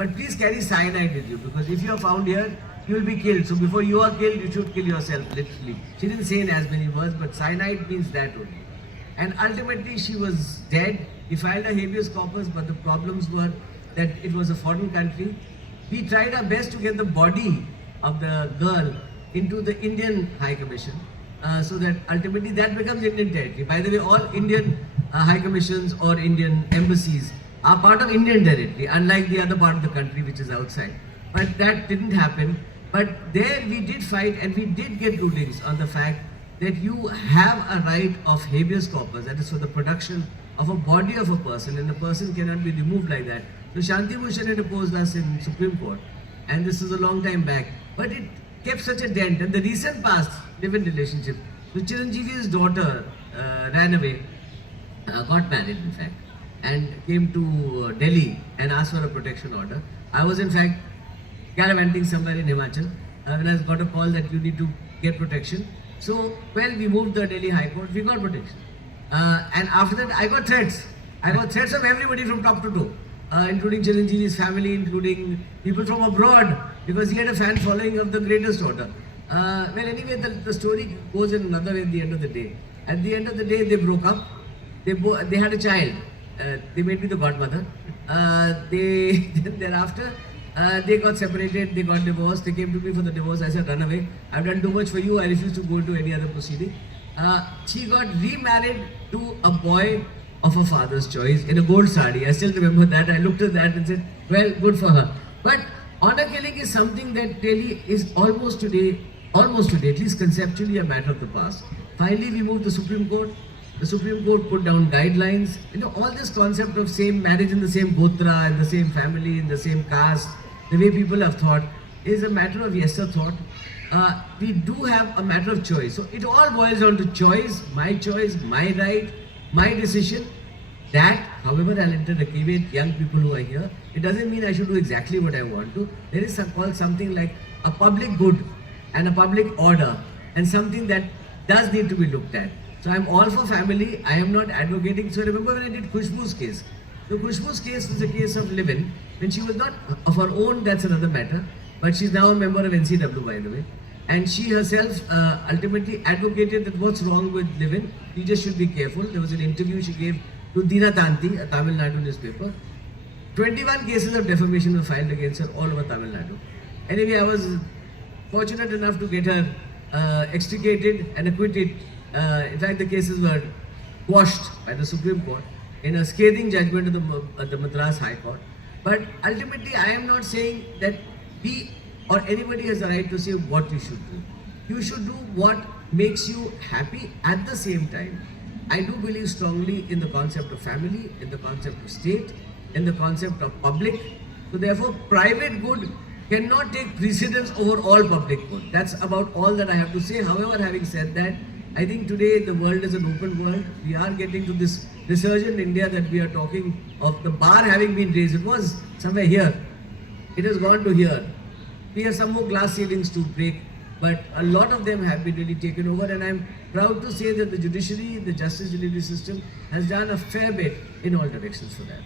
but please carry cyanide with you, because if you are found here, you will be killed. So before you are killed, you should kill yourself, literally. She didn't say in as many words, but cyanide means that only. And ultimately she was dead. We filed a habeas corpus, but the problems were that it was a foreign country. We tried our best to get the body of the girl into the Indian High Commission, so that ultimately that becomes Indian territory. By the way, all Indian High Commissions or Indian embassies are part of Indian territory, unlike the other part of the country which is outside. But that didn't happen. But there we did fight, and we did get rulings on the fact that you have a right of habeas corpus, that is for the production of a body of a person, and a person cannot be removed like that. So Shanti Bhushan had opposed us in Supreme Court, and this is a long time back. But it kept such a dent. And the recent past, live-in relationship, so Chiranjeevi's daughter ran away, got married in fact, and came to Delhi and asked for a protection order. I was in fact gallivanting somewhere in Himachal when I got a call that you need to get protection. So, well, we moved the Delhi High Court, we got protection. And after that, I got threats. I got threats of everybody from top to toe, including Chiranjeevi's family, including people from abroad, because he had a fan following of the greatest daughter. Well, anyway, the story goes in another way at the end of the day. At the end of the day, they broke up. They had a child. They made me the godmother. Thereafter, they got separated, they got divorced, they came to me for the divorce. I said, run away. I've done too much for you, I refuse to go into any other proceeding. She got remarried to a boy of her father's choice in a gold sari. I still remember that. I looked at that and said, well, good for her. But honor killing is something that really is almost today, at least conceptually, a matter of the past. Finally, we moved to the Supreme Court. The Supreme Court put down guidelines. You know, all this concept of same marriage in the same gotra, in the same family, in the same caste, the way people have thought, is a matter of yester thought. We do have a matter of choice. So it all boils down to choice, my right, my decision. That, however, I'll interrogate young people who are here. It doesn't mean I should do exactly what I want to. There is called something like a public good and a public order, and something that does need to be looked at. So I'm all for family. I am not advocating. So remember when I did Khushbu's case. The Khushbu's case was a case of live-in. When she was not of her own, that's another matter. But she's now a member of NCW, by the way. And she herself ultimately advocated that what's wrong with live-in, you just should be careful. There was an interview she gave to Dina Tanti, a Tamil Nadu newspaper. 21 cases of defamation were filed against her all over Tamil Nadu. Anyway, I was fortunate enough to get her extricated and acquitted. In fact, the cases were quashed by the Supreme Court in a scathing judgment of the Madras High Court. But ultimately, I am not saying that we or anybody has the right to say what you should do. You should do what makes you happy. At the same time, I do believe strongly in the concept of family, in the concept of state, in the concept of public. So therefore, private good cannot take precedence over all public good. That's about all that I have to say. However, having said that, I think today the world is an open world. We are getting to this resurgent India that we are talking of, the bar having been raised. It was somewhere here. It has gone to here. We have some more glass ceilings to break, but a lot of them have been really taken over, and I'm proud to say that the judiciary, the justice delivery system has done a fair bit in all directions for that.